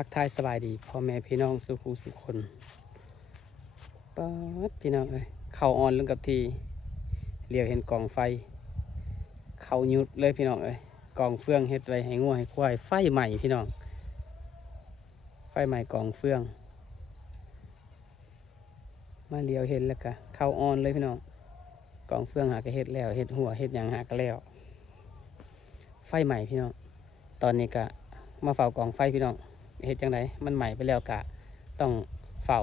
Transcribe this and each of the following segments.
ทักทายสบายดีพ่อแม่พี่น้องสุขูสุขคนป๊าดพี่น้องเอ้ยเข่าอ่อนลงกับทีเหลียวเห็นกองไฟ เข่ายุดเลยพี่น้องเอ้ยกองเฟืองเฮ็ดไว้ให้งัวให้ควายไฟใหม่พี่น้อง ไฟใหม่กองเฟือง มาเลียวเห็นแล้วก็เข่าอ่อนเลยพี่น้องกองเฟืองหากระเฮ็ดแล้วเฮ็ดหัวเฮ็ดยังหากระแล้ว ไฟใหม่พี่น้องตอนนี้ก็มาเฝ้ากองไฟพี่น้อง เฮ็ดจังไดมันใหม่ไปแล้วกะต้องเฝ้า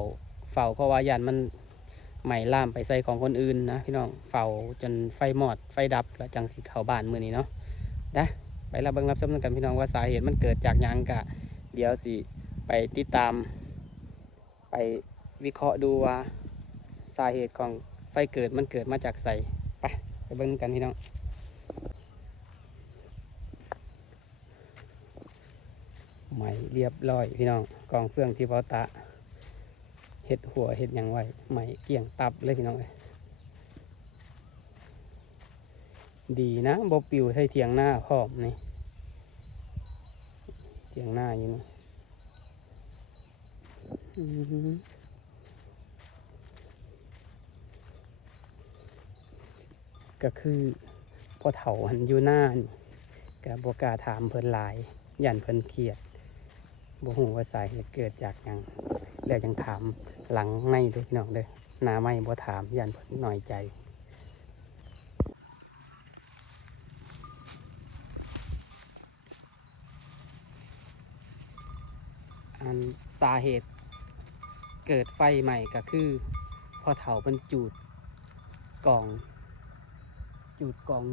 เฝ้าเพราะว่ายันมันใหม่ล่ามไปใส่ของคนอื่นนะพี่น้องเฝ้าจนไฟมอดไฟดับแล้วจังสิเข้าบ้านมื้อนี้เนาะนะไปรับเบิ่งรับชมกันพี่น้องว่าสาเหตุมันเกิดจากหยังกะ เดี๋ยวสิไปติดตาม ไปวิเคราะห์ดูว่าสาเหตุของไฟเกิดมันเกิดมาจากไสไปไปเบิ่งกันพี่น้อง ใหม่เรียบร้อย พี่น้องกองเฟืองที่พอตะเห็ดหัวเห็ดยังไว้ใหม่เกี่ยงตับเลยพี่น้องเอ้ยดีนะบปิวใส่เทียงหน้าพร้อมนี่เทียงหน้าอยู่นี่ก็คือพอเถาหันอยู่หน้านกับบกาถามเพิ่นหลาย ยันเพิ่นเครียด บ่ฮู้ว่าสาเหตุเกิดจากยังแล้วยังถามหลังในเด้อพี่น้องเด้อหน้าไม่บ่ถามยันเพิ่นน้อยใจอันสาเหตุเกิดไฟใหม่ก็คือพอเถาเพิ่นจูดกอง จูดกอง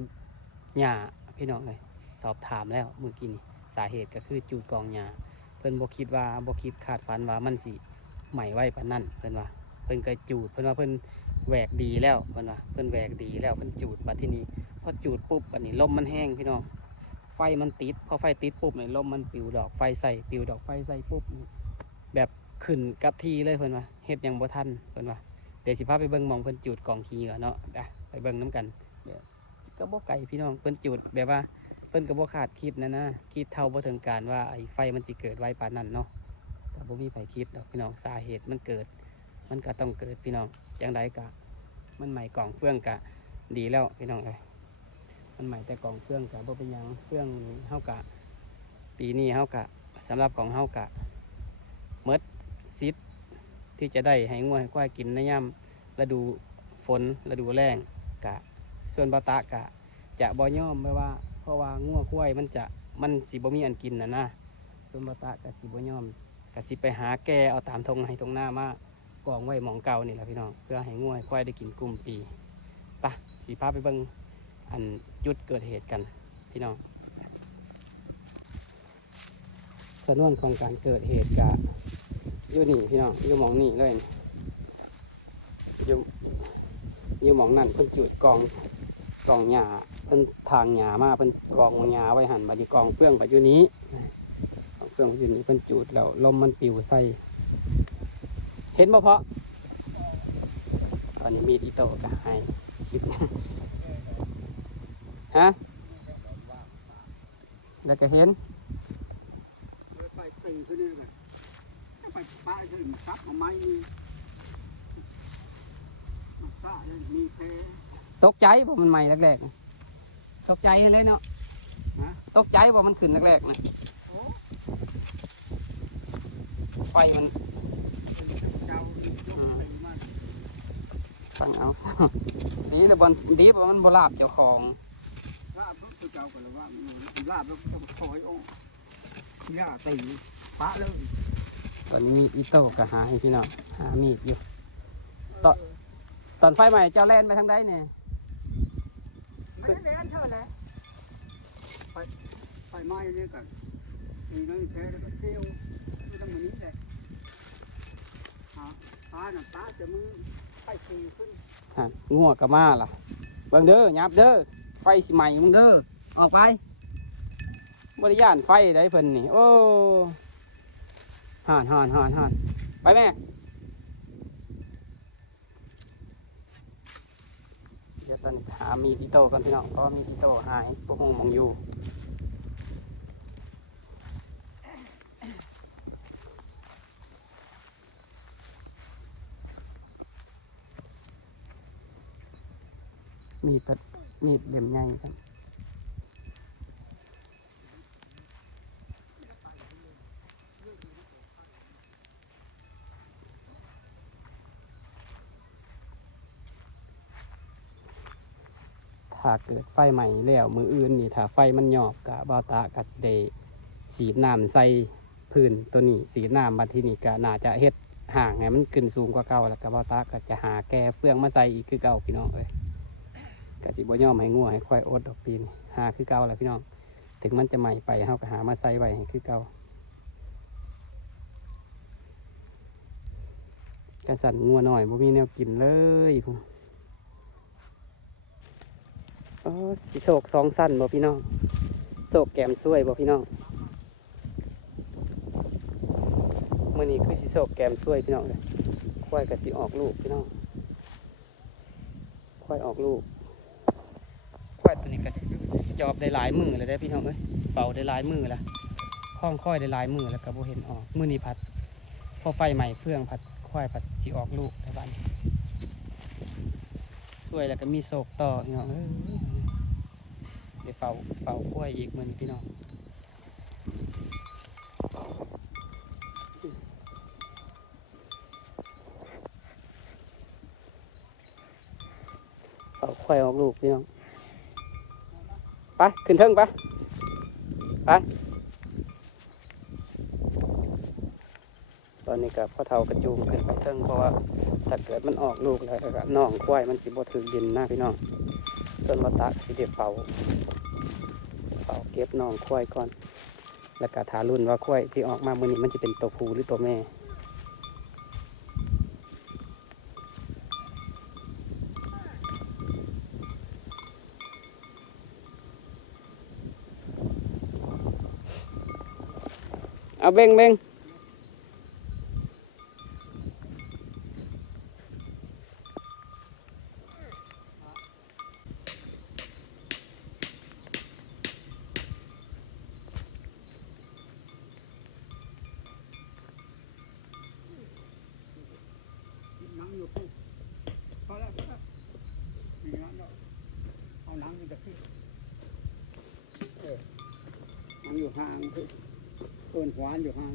หญ้าพี่น้องเลยสอบถามแล้วเมื่อกี้นี้สาเหตุก็คือจูดกองหยา เพิ่นบ่คิดว่าบ่คิดคาดฝันว่ามันสิใหม่ไว้ปานนั้นเพิ่นว่าเพิ่นก็จูดเพิ่นว่าเพิ่นแหวกดีแล้วเพิ่นว่าเพิ่นแหวกดีแล้วเพิ่นจูดบัดที่นี้พอจูดปุ๊บอันนี้ลมมันแห้งพี่น้องไฟมันติดพอไฟติดปุ๊บเนี่ยลมมันปิวดอกไฟใส่ปิวดอกไฟใส่ปุ๊บแบบขึ้นกับทีเลยเพิ่นว่าเฮ็ดยังบ่ทันเพิ่นว่าเดี๋ยวสิพาไปเบิ่งมองเพิ่นจูดกองขี้เหงื่อเนาะไปเบิ่งนํกันเดี๋ยวก็บ่ไกลพี่น้องเพิ่นจูดแบบว่า เพิ่นก็บ่คาดคิดนะนะคิดเท่าบ่ถึงการว่าไอ้ไฟมันสิเกิดไว้ปานนั้นเนาะแต่บ่มีไผคิดดอกพี่น้องสาเหตุมันเกิด มันก็ต้องเกิดพี่น้องจังไดกะมันใหม่กล่องเฟื่องกะดีแล้วพี่น้องเอ้ยมันใหม่แต่กล่องเฟื่องกะบ่เป็นหยังเฟื่องเฮากะ ปีนี้เฮากะสำหรับของเฮากะเมดซิดที่จะได้ให้งัวให้ควายกินในยามฤดูฝนฤดูแล้งกะ ส่วนบาตะกะ จะบ่ย่อมไม่ว่า เพราะว่างัวงควายมันจะมันสิบ่มีอันกินนะนะส่วนบตะกะสิบ่ย่อมกะสิไปหาแกเอาตามทงให้ทงหน้ามากองไว้หมองเก่านี่แหละพี่น้องเพื่อให้งัวให้ควายได้กินกลุ่มปีปะสีพาไปเบิ่งอันจุดเกิดเหตุกันพี่น้องสนวนของการเกิดเหตุกะอยู่นี่พี่น้องอยู่หมองนี่เลยนี่อยู่อยู่หมองนั่นเพิ่นจุดกอง กองหญ้าเพิ่นทางหญ้ามาเพิ่นกองหญ้าไว้หันบัดนี้กองเฟื่องปอยู่นี้กองเฟื่องปอยู่นี้เพิ่นจูดแล้วลมมันปิวใส่เห็นบ่เพาะตอนนี้มีดอีโต้ก็ให้คลิปฮะแล้วก็เห็นไปตีขึ้นนี่เลยไปป้าขึ้นซับมาไม้นี่ซ่าเลยมีแพ ตกใจบ่มันใหม่แรกๆตกใจเลยเนาะตกใจบ่มันขึ้นแรกๆนะไฟมันเป็นเจ้าเป็นยกตีมันฟังเอาดีแต่บอลดีบ่มันบลาบเจ้าของลาบก็เจ้าก็เลยว่าลาบแล้วก็ต้องคอยอ้อยาตีปาเลยตอนนี้มีอีโต้กับหาให้พี่น้องหามีดอยู่ต่อตอนไฟใหม่เจ้าแล่นไปทางใดเนี่ย ม่ได้เล่นเท่าไหร่ไปไปไม้นี่ยกันตีนั่นแพ้แล้วก็เที่ยวไม่ต้องมานี้แหละหาป้าน่ะป้าจะมือไปตีขึ้นฮะงัวกับมาล่ะเบิ่งเด้อยับเด้อไฟสิใหม่มึงเด้อออกไปบริยานไฟได้เพิ่นนี่โอ้ห่านห่านห่านห่านไปแม่ ตอนนี้หามีดอิโตกันพี่น้องเพราะมีดอิโตหายพวกหงมองอยู่มีดมีดเล่มใหญ่ครับ ถ้าเกิดไฟใหม่แล้วมืออื่นนี่ถ้าไฟมันหยอบกะบาตากะสิได้สีน้ำใส่พื้นตัวนี้สีน้ำบัดที่นี่ก็น่าจะเฮ็ดห่างให้มันขึ้นสูงกว่าเก่าแล้วก็บาตาก็จะหาแก่เฟืองมาใส่อีกคือเก่าพี่น้องเอ้ยกสิบ่ยอมให้งัวให้ควายอดดอกปีนหาคือเก่าแหละพี่น้อง ถึงมันจะใหม่ไปเฮาก็หามาใส่ไว้ให้คือเก่ากันสั่นงัวหน่อยบ่มีแนวกินเลยพุ่ อ๋อสิโศกสองสั้นบ่พี่น้องโศกแกมซวยบ่พี่น้องมื้อนี้คือสิโศกแกมซวยพี่น้องเลยควายก็สิออกลูกพี่น้องควายออกลูกควายตัวนี้ก็จอบได้หลายมือเลยได้พี่น้องเอ้ยเป่าได้หลายมือละคล้องค่อยได้หลายมือแล้วก็บ่เห็นออกมือนี้พัดพอไฟใหม่เฟื่องพัดควายพัดสิออกลูกในบ้าน วยแล้วก็มีโศกต่อพี่น้องเดี๋ยวเป่าเป่าควยอีกเหมือนพี่น้องเป่าควายออกลูกพี่น้องไปขึ้นเทิงไปไปตอนนี้กับพ่อเฒ่ากระจูงขึ้นไปเทิงเพราะว่า ถ้าเกิดมันออกลูกแล้วก็น่องควายมันสิบ่ถึงดินนะพี่น้องต้นมะตากสิเด็เป่าเป่าเก็บน่องควายก่อน แล้วก็ทารุ่นว่าควายที่ออกมาเมื่อนี้มันจะเป็นตัวผู้หรือตัวแม่เอาเบ่งเบ่งหนังอยู่ปุ๊บพอแล้วพอแล้วมีงานแล้ว เอาหนังมันจะกี้เออหนังอยู่ห่างคือเอินหวานอยู่ห่าง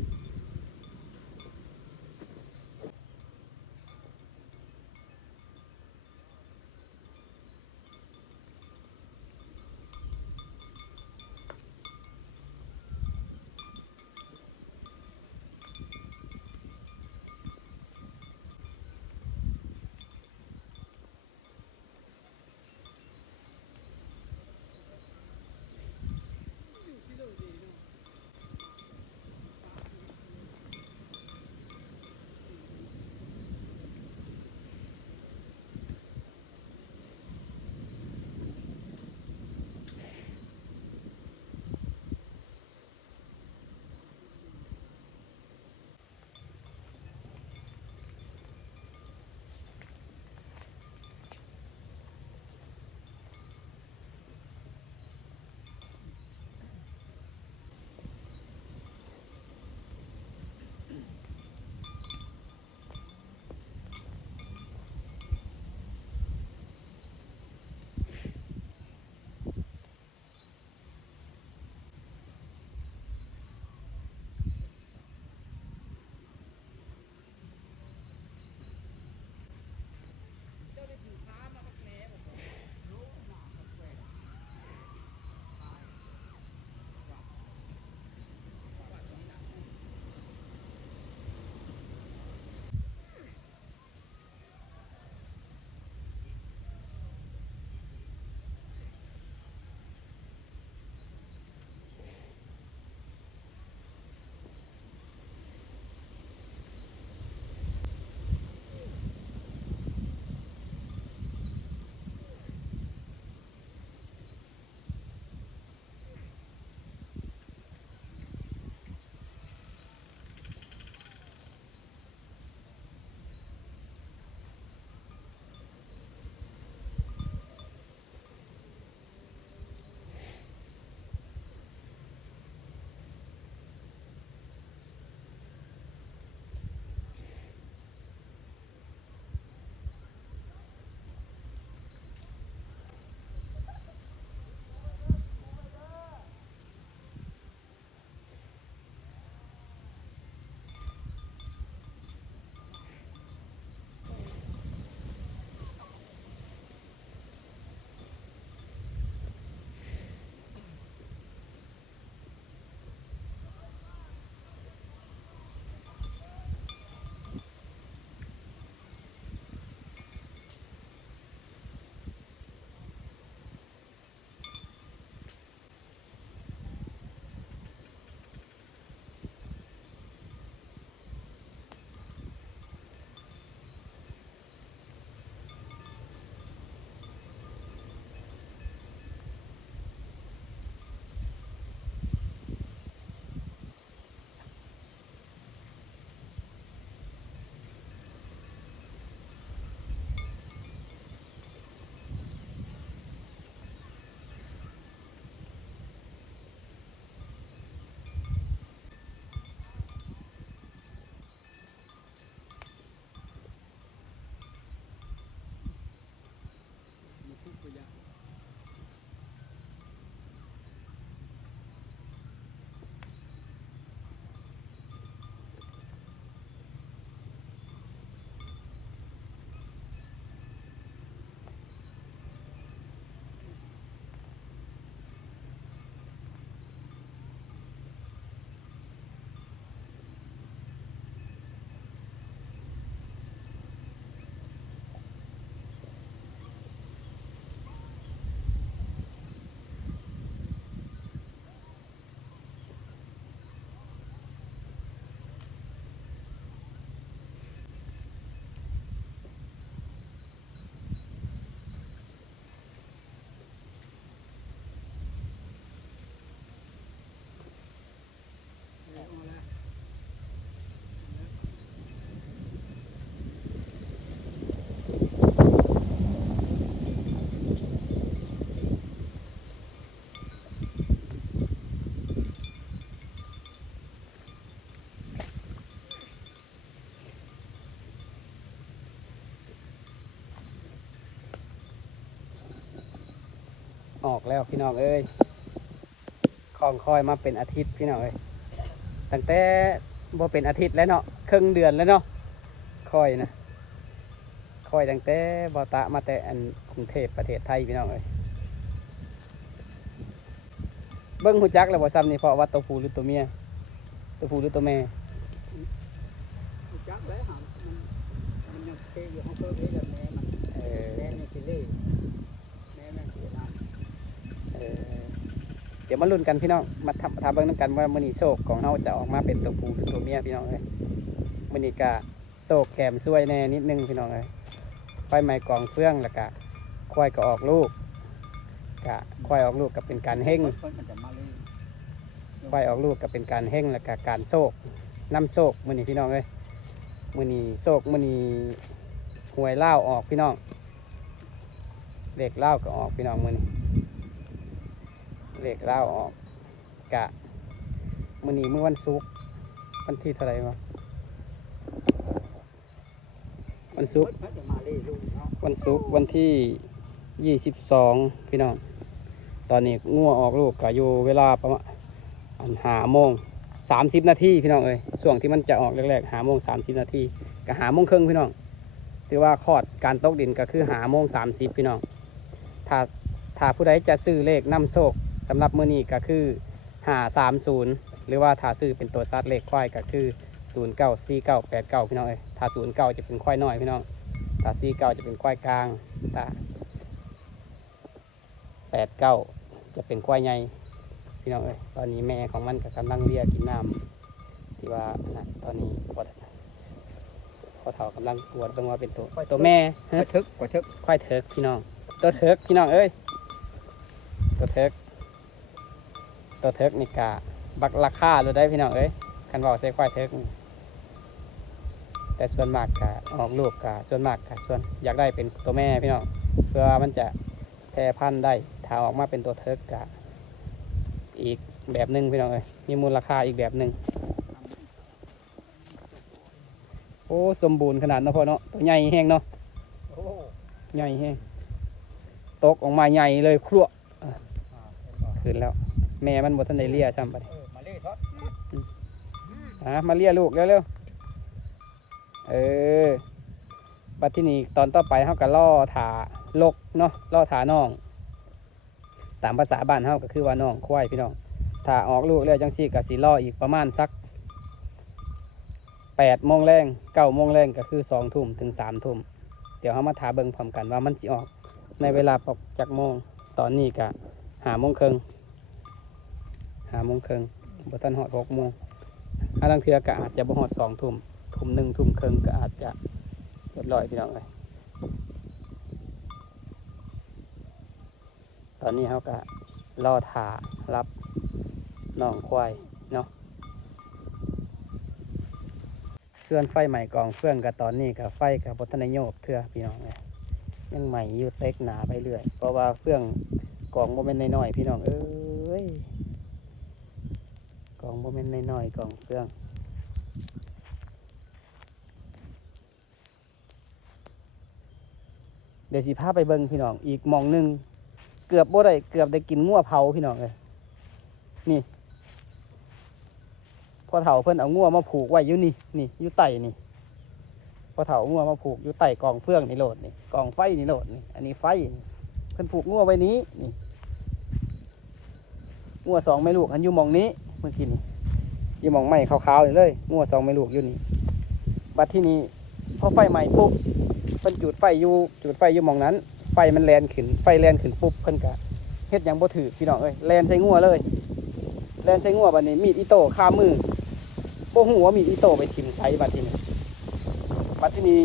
ออกแล้วพี่น้องเอ้ยคลองคอยมาเป็นอาทิตย์พี่น้องเอ้ยตั้งแต่บ่เป็นอาทิตย์แล้วเนาะครึ่งเดือนแล้วเนาะคอยนะคอยตั้งแต่บอตะมาแต่อันกรุงเทพประเทศไทยพี่น้องเอ้ยเบิ้งหูจักแล้วบ่ซ้ำนี่เพราะว่าตัวผู้หรือตัวเมียตัวผู้หรือตัวแม่รู้จักแล้วหามันมันยังเทอยู่ห้องเพิ่มให้กับแม่มันเออแม่นี่สิเล่แม่แม่สินะ เออ เดี๋ยวมาลุ้นกันพี่น้อง มาทำทำเบิ้งนำกันว่ามือนีโศกของเราจะออกมาเป็นตัวผู้หรือตัวเมียพี่น้องเลยมือนีกะโศกแกมซวยแน่นิดนึงพี่น้องเลยไฟไหม้กองเฟื่องแล้วกะควายก็ออกลูกกะควายออกลูกกับเป็นการเฮ่งเพิ่นมันจะมาเลยควายออกลูกกับเป็นการเฮ่งแล้วกะการโศกน้ำโศกมือนีพี่น้องเลยมือนีโศกมือนีหวยเล่าออกพี่น้องเด็กเล่าก็ออกพี่น้องมือนี เลขเล่าออกกะมือนี้มื้อวันศุกร์วันที่เท่าไหร่วะวันศุกร์วันศุกร์วันที่ยี่สิบสองพี่น้อง ตอนนี้งัวออกลูกก็อยู่เวลาประมาณหาโมงสามสิบนาทีพี่น้องเอ้ยช่วงที่มันจะออกแรกๆหาโมงสามสิบนาทีก็หาโมงครึ่งพี่น้องถือว่าคอดการตกดินก็คือหาโมงสามสิบพี่น้องถ้าถ้าผู้ใดจะซื้อเลขนำโชค สำหรับมื้อนี้ก็คือหาสามศูนย์หรือว่าถ้าซื้อเป็นตัวซัดเลขควายก็คือศูนย์เก้าสี่เก้าแปดเก้าพี่น้องเอ้ยถ้าศูนย์เก้าจะเป็นควายน้อยพี่น้องตาซีเก้าจะเป็นควายกลางตาแปดเก้าจะเป็นควายใหญ่พี่น้องเอ้ยตอนนี้แม่ของมันก็กำลังเลียกินน้ำที่ว่านะตอนนี้พอพอเฒ่ากำลังปวดเบิ่งว่าเป็นตัวตัวแม่กระทึกกระทึกควายเถิกพี่น้องตัวเถิกพี่น้องเอ้ยตัวเถิก ตัวเถิกนี่กะบักราคาเลยได้พี่น้องเอ้ยคันบอกใส่ควายเถิกนี่แต่ส่วนมากกะออกลูกกะส่วนมากกะส่วนอยากได้เป็นตัวแม่พี่น้องเพื่อมันจะแพร่พันธุ์ได้ถ้าออกมาเป็นตัวเถิกกะอีกแบบหนึ่งพี่น้องเอ้ยมีมูลค่าอีกแบบหนึ่งโอ้สมบูรณ์ขนาดเนาะพ่อเนาะตัวใหญ่แห้งเนาะโอ้ใหญ่แฮงตกออกมาใหญ่เลยครัวอ่าขึ้นแล้ว แม่มันบดทันได้เลียซ้ำไปเออมาเลยทอดอะมาเลียลูกเร็วๆเออบัดที่นี่ตอนต่อไปเขาก็ล่อถาลกเนาะล่อถาน้อง ตามภาษาบ้านเขาก็คือว่าน้องควายพี่น้องถ้าออกลูกแล้วจังซี่ก็สิล่ออีกประมาณสักแปดโมงแรงเก้าโมงแรงก็คือสองทุ่มถึงสามทุ่มเดี๋ยวเขามาถาเบิ่งพร้อมกันว่ามันสิออกในเวลาปกจากโมง ตอนนี้ก็หาโมงครึ่ง หาโมงครึ่งบ่ทันหอดหกโมงอาลังเทือก็อาจจะบ่หอดสองทุ่มทุ่มหนึ่งทุ่มครึ่งก็อาจจะเรียบร้อยพี่น้องเลยตอนนี้เขาก็รอถารับน้องควายเนาะส่วนไฟใหม่กองเฟื่องกับตอนนี้กับไฟกับบทนได้โยบเทือพี่น้องเลยยังใหม่อยู่เต็กหนาไปเรื่อยเพราะว่าเฟื่องกองโมเมนต์น้อยๆพี่น้องเออ โมเมนต์น้อยๆกองเฟื่องเดี๋ยวสิพาไปเบิ่งพี่น้อง อีกมองหนึ่งเกือบบ่ได้เกือบได้กินงัวเผาพี่น้องเลยนี่พอเฒ่าเพิ่นเอางัวมาผูกไว้อยู่นี่นี่อยู่ไต่นี่พอเถางัวมาผูกอยู่ใต้กองเฟืองนี่โหลดนี่กองไฟนี่โหลดนี่อันนี้ไฟเพิ่นผูกงัวไว้นี้นี่งัวสองแม่ลูกอันอยู่มองนี้ เมื่อกี้นี่ยู่หมองไม้ขาวๆนี่เลยงัวสองแม่ลูกอยู่นี่บัดที่นี้พอไฟใหม่ปุ๊บเพิ่นจุดไฟอยู่จุดไฟอยู่หมองนั้น ไฟมันแลนขึ้นไฟแลนขึ้นปุ๊บเพิ่นก็เฮ็ดยังบ่ถือพี่น้องเอ้ยแลนใส่งัวเลยแลนใส่งัวบัดนี้มีดอิโต้คามือบ่ฮู้ว่ามีดอิโต้ไปทิ่มใส่บัดที่นี้บัดที่นี้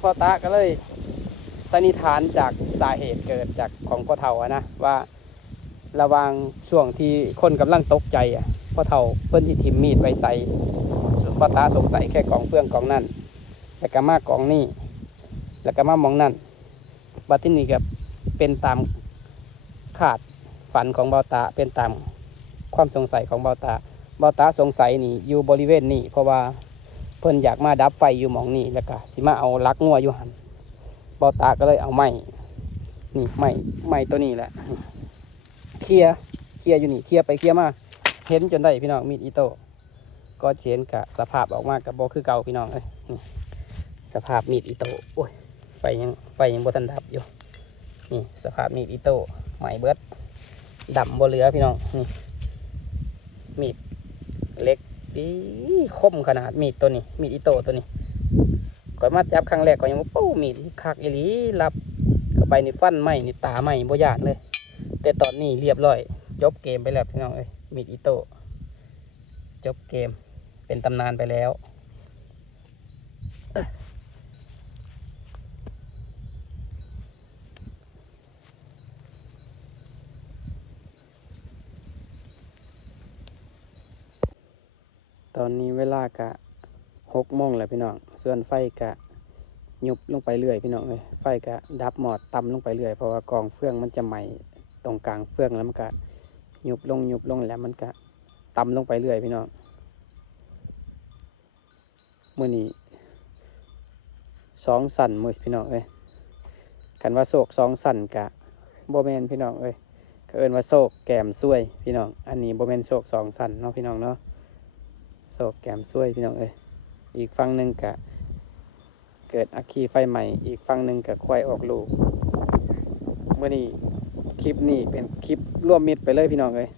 พ่อตาก็เลยสันนิษฐานจากสาเหตุเกิดจากของพ่อเฒ่าอะนะว่าระวางช่วงที่คนกำลังตกใจอะ พ่อเฒ่าเพิ่นสิทิมมีดไว้ใส่ส่วนพ่อตาสงสัยแค่กองเฟื่องกองนั่นแล้วก็มากองนี่แล้วก็มามองนั่นบัดที่นี้ก็เป็นตามขาดฝันของเบาตาเป็นตามความสงสัยของเบาตาเบาตาสงสัยนี่อยู่บริเวณนี้เพราะว่าเพิ่นอยากมาดับไฟอยู่หมองนี้แล้วก็สิมาเอาลักงัวอยู่หันเบาตาก็เลยเอาไม้นี่ไม้ไม้ตัวนี้แหละเคลียร์เคลียร์อยู่นี่เคลียร์ไปเคลียร์มา เห็นจนได้พี่น้องมีดอิโต้ก็เชนกับสภาพออกมากับโบคือเก่าพี่น้องเลยนี่สภาพมีดอิโต้โอ้ยไฟยังไฟยังบทันดับอยู่นี่สภาพมีดอิโต้ไหมเบิดดำบเหลือพี่น้องนี่มีดเล็กดีคมขนาดมีดตัวนี้ มีดอิโต้ตัวนี้ก่อนมาจับครั้งแรกก็ยังว่าปู้มีดคักอีหลีรับเข้าไปในฟันไหมนี่ตาไหมบ่ยานเลย แต่ตอนนี้เรียบร้อย จบเกมไปแล้วพี่น้องเอ้ย มีดอิโต้จบเกมเป็นตำนานไปแล้วตอนนี้เวลากะหกโมงแล้วพี่น้อง ส่วนไฟกะยุบลงไปเรื่อยพี่น้องเอ้ยไฟกะดับหมอดต่ำลงไปเรื่อยเพราะว่ากองเฟืองมันจะไหมตรงกลางเฟืองแล้วมันกะ ยุบลงยุบลงแล้วมันกะต่ำลงไปเรื่อยพี่น้องเมื่อนี้สองสั่นมือพี่น้องเอ้ยกันว่าโศกสองสั่นกะโบแมนพี่น้องเอ้ยเขาเอินว่าโศกแกมซวยพี่น้อง อันนี้โบแมนโศกสองสั่นเนาะพี่น้องเนาะโศกแกมซวยพี่น้องเอ้ยอีกฝั่งหนึ่งกะ เกิดอัคคีไฟใหม่ อีกฝั่งหนึ่งกะควายออกลูกเมื่อนี้ คลิปนี้เป็นคลิปร่วมมิตรไปเลยพี่น้องเอ้ย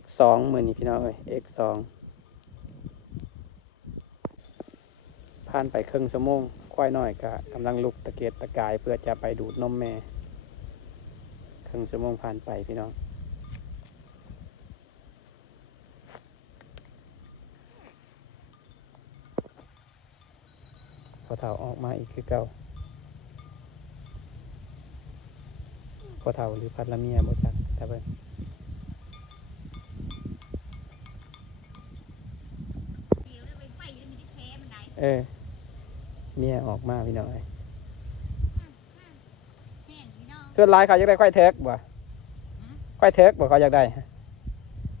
x สองมือนี้พี่น้องเอ้ย x สองผ่านไปครึ่งชั่วโมงควายน้อยกะกำลังลุกตะเกียกตะกายเพื่อจะไปดูดนมแม่ครึ่งชั่วโมงผ่านไปพี่น้องพอเท่าออกมาอีกคือเก่า พอเท่าหรือพัดละเมียบ่จักแต่เบิ่งเดี๋ยวเราไปไฟแล้วมีที่แท้มันไหนเออเมียออกมาพี่น้อยแห้งพี่น้องส่วนหลายเขาอยากได้ควายเทิกบ่ควายเทิกบ่เขาอยากได้ไ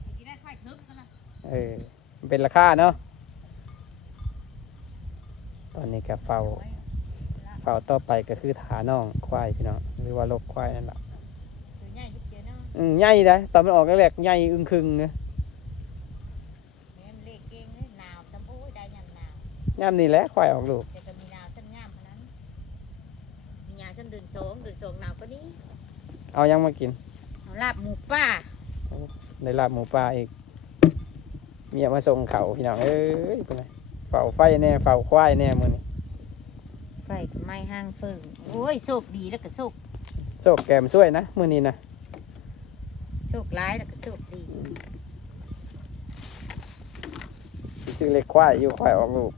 ปกินได้ไฟทึบกันละเออมันเป็นราคาเนาะตอนนี้กับเฝ้าเฝ้าต่อไปก็คือถาน้องควายพี่น้องหรือว่าลกควายนั่นแหละ ใหญ่นะตอนมันออกแรกๆใหญ่อึ้งครึงเนอะแม่มันเล็กเก่งเลยหนาวจำโอ้ยได้ยำหนาวย่ำนี่แหละควายออกลูกแต่ก็มีหนาวชั้นงามขนาดนั้นมีหนาวชั้นเดือนสองเดือนสองหนาวก็นี้เอายังมากินเอาลาบหมูป่าได้ลาบหมูปลาอีกเมียมาส่งเขาพี่น้องเอ้ยเป็นไงเฝ้าไฟแน่เฝ้าควายแน่มือนี่ไฟก็ไหม้ห้างเฟิงโอ้ยโชคดีแล้วก็โชคโศกแกมช่วยนะมือนี้นะ โชคร้ายแล้วก็โชคดีสิซื้อเล็กควายอยู่ควายออกลูก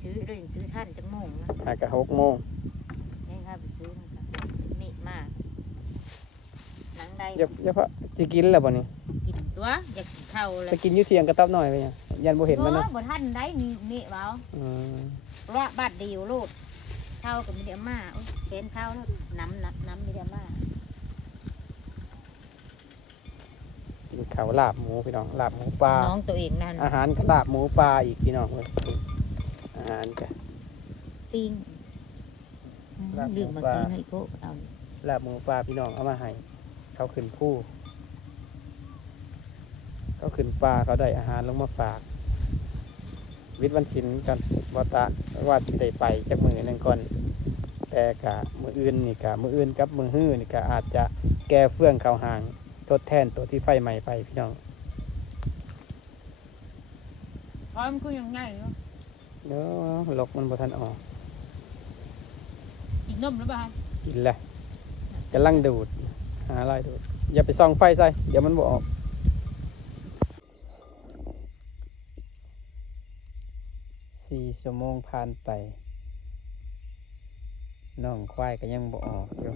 ซื้อเรื่องซื้อท่านจะโมงนะหากะหกโมงให้ข้าไปซื้อนะครับมีมากหนังใดเดี๋ยวเดี๋ยวพอจะกินแล้วบ่นี่กินตัวอยากกินข้าวเลยจะกินอยุเทียงกระต๊อบหน่อยไปยังยันบ่เห็นมันเนาะโอ้บ่ทันได้นี่นี่เบาอืมเพราะบาดเดียวโลดข้าวกับมีเดียมาโอ้ยเป็นข้าวแล้วน้ำน้ำน้ำมีเดียมา กินข้าวลาบหมูพี่น้องลาบหมูปลาน้องตัวเองนั่นอาหารก็ลาบหมูปลาอีกพี่น้องเลยอาหารก็ปิ้งลาบหมูลืมมาปลาซื้อให้พวกเอาลาบหมูปลาพี่น้องเอามาให้เขาขึ้นผู้เขาขึ้นปลาเขาได้อาหารลงมาฝาก วิทย์วันศิลป์กันวตะว่าสิได้ไปจากมือหนึงก่อนแต่กะมืออื่นนี่กะมืออื่นกับมือฮื้อนี่กะอาจจะแก้เฟื่องเขาห่าง ทดแทนตัวที่ไฟใหม่ไปพี่น้องพร้อมคุยยังไงเนาะเดี๋ยวลกมันบ่ทันออกกินนมหรือเปล่ากินแหละกำลังดูดหาอะไรดูด อย่าไปส่องไฟใส่เดี๋ยวมันบ่ออกสี่ชั่วโมงผ่านไปน้องควายก็ยังบ่ออกอยู่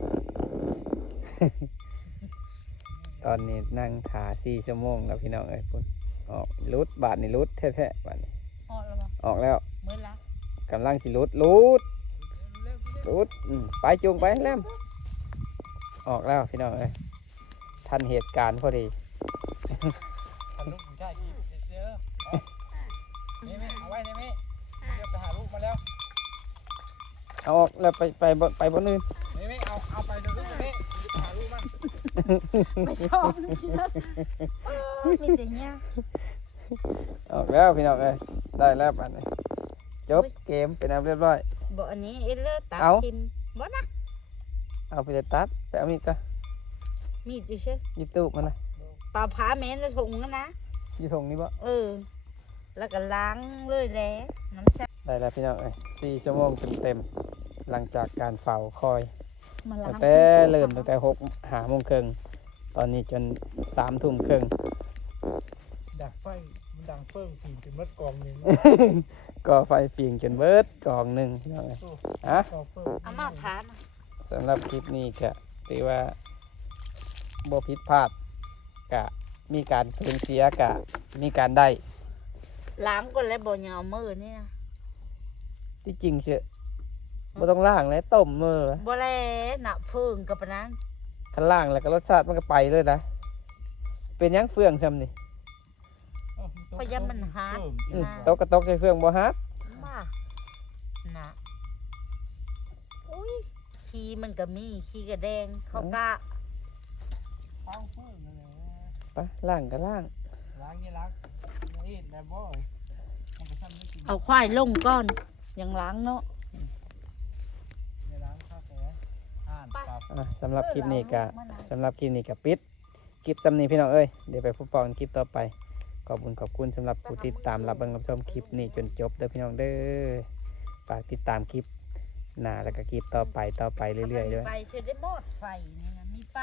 ตอนนี้นั่งขาสี่ชั่วโมงแล้วพี่น้องเอ้ยพุ่นออกรุดบาทนี่รุดแท้ๆบาทนี้พอแล้วมั้งออกแล้วเมื่อละกำลังสิรุดรุดรุดอืมไปจูงไปแล้วออกแล้วพี่น้องเอ้ยทันเหตุการณ์พอดีทันลูกใช่กี่เดี๋ยวนี่แม่เอาไว้นี่แม่เดี๋ยวไปหาลูกมาแล้วเอาออกแล้วไปไปบนไปบนอื่น ไปเดี๋ยวลูกแม่เดี๋ยวไปหาลูกมาไม่ชอบนะเชื่อเออมีแต่เนี้ยออกแล้วพี่น้องเอ้ยได้แล้วปันนี้จบเกมเป็นอันเรียบร้อยบ่อันนี้เอ็นเลอร์ตัดเอาทิมบ่นะเอาไปเลยตัดไปเอามีดก็มีดอยู่เชื่อหยิบตู้มันนะปลาผาแม่นในถุงนะนะอยู่ตรงนี้บ่เออแล้วก็ล้างเลยแหล้วน้ำแซ่บได้แล้วพี่น้องเอ้ยสี่ชั่วโมงเต็มๆหลังจากการเฝ้าคอย มาล้าตั้งงแต่เริ่มตั้งแต่หกหาโมงครึ่งตอนนี้จนสามทุ่มครึ่งดักไฟมันดังเปิ้งปีนจนมัดกองหนึ่งก็ไฟฟิงจนเบิดกองหนึ่งพี่น้องเอ้ยอะกองเปิ้งเอามาผานะสำหรับคลิปนี้ก็ถือว่าบ่ผิดพลาดกะมีการสูญเสียกะมีการได้ล้างก่อนแล้วบ่ยาวมือเนี่ยที่จริงเชื่อ บ่ต้องล่างเลยต้มมือบ่แลหนักเฟืองกับปานนั้นคันล่างแล้วก็รสชาติมันก็ไปเลยนะเป็นหยังเฟืองซำนี่เพราะยามมันหาดอืมนะตกกระตกใส่เฟืองบ่ฮักมานะอุ้ยขี้มันก็มีขี้กระแดงเขากะข้าวเปิ้งนั่นแหละไปล่างก็ล่างล้างยี่ล้างนี่แม่บ่อยมันก็ทำไม่กินเอาควายลงก่อนยังล้างเนาะ ในล้างข้าวแก อ่านปรับอะสำหรับคลิปนี้ก็สำหรับคลิปนี้ก็ปิดคลิปซำนี้พี่น้องเอ้ยเดี๋ยวไปพบกันคลิปต่อไป ขอบคุณขอบคุณสำหรับผู้ติดตามรับเบิ่งรับชมคลิปนี้จนจบเด้อพี่น้องเด้อฝากติดตามคลิปหน้าแล้วก็คลิปต่อไปต่อไปเรื่อยๆด้วย ไปเชื่อได้หมดไฟนี่นะมีไฟ